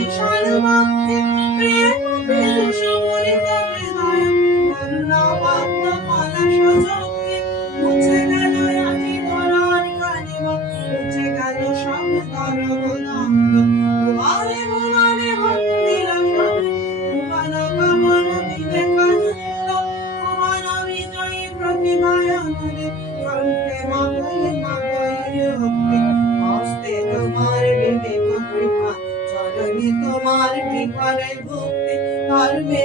বিশাল ভক্তি প্রেম পীযূষ মুরিত হৃদয় করুণা পদ্ম মালা সযুক্তি মুছে গেল আজি ধরার কালিমা মুছে গেল সব ধর্মদ্বন্দ্ব ভুবনে ভুবনে ভক্তি রসবে ভুবন কমল বিবেকানন্দ ভুবন বিজয়ী প্রতিভায়নে কণ্ঠে মাধুরী মাধুরী ভক্তি হস্তে তোমার বিবেক কৃপা চরণে তোমার কৃপারে ভক্তি ধর্মে